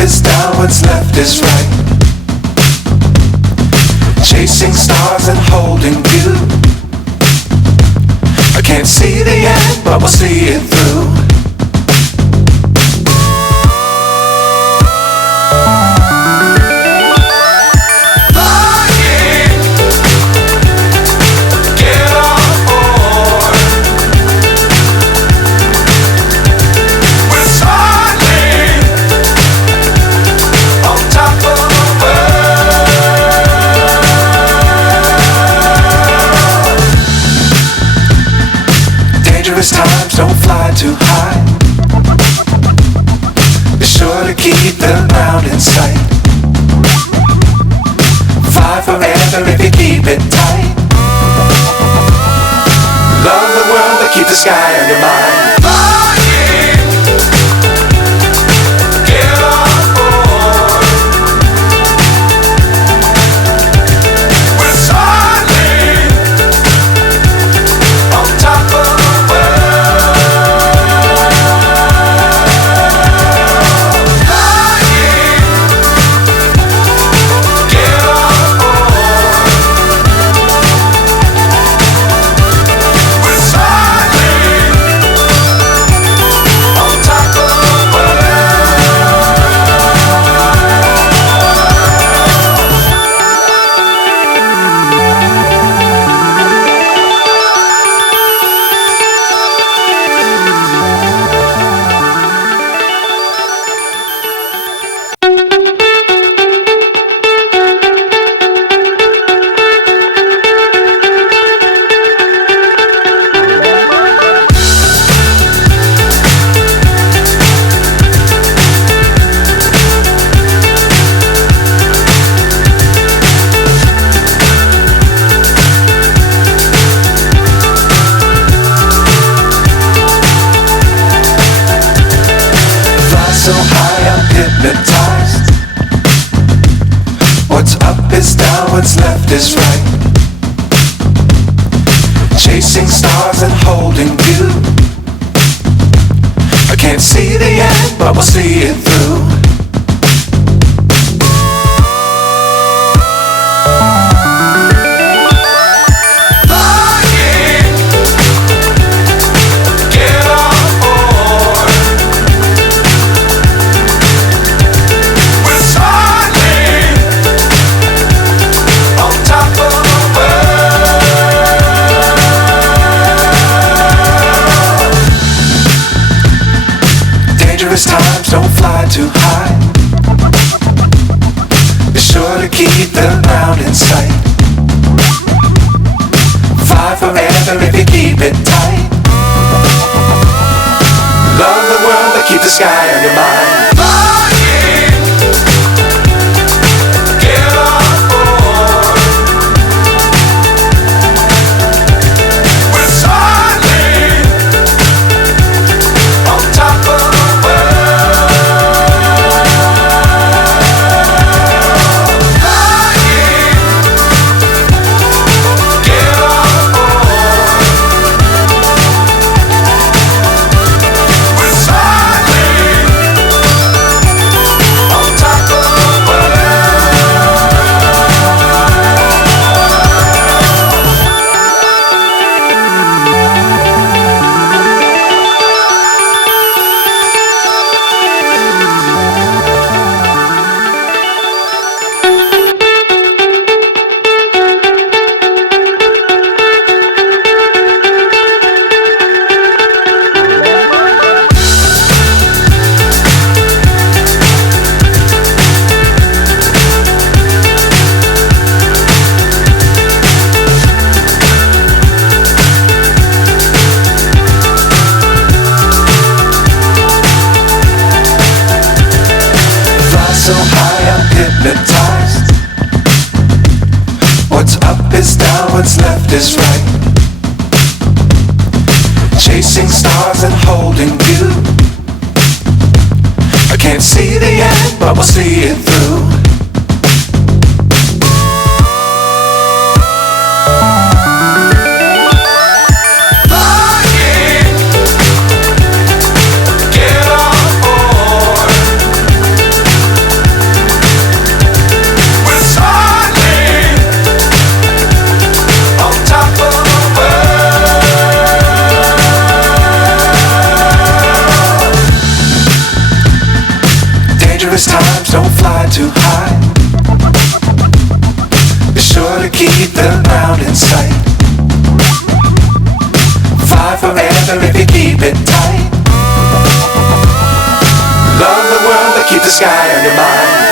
is down, what's left is right. Chasing stars and holding you. I can't see the end, but we'll see it through. Times don't fly too high. Be sure to keep the ground in sight. Fly forever if you keep it tight. Love the world but keep the sky on your mind. So high I'm hypnotized. What's up is down, what's left is right. Chasing stars and holding you. I can't see the end, but we'll see it through. Times don't fly too high. Be sure to keep the ground in sight. Fly forever if you keep it tight. Love the world but keep the sky on your mind. So high I'm hypnotized. What's up is down, what's left is right. Chasing stars and holding you. I can't see the end, but we'll see it through. Dangerous times, don't fly too high. Be sure to keep the ground in sight. Fly forever if you keep it tight. Love the world, but keep the sky on your mind.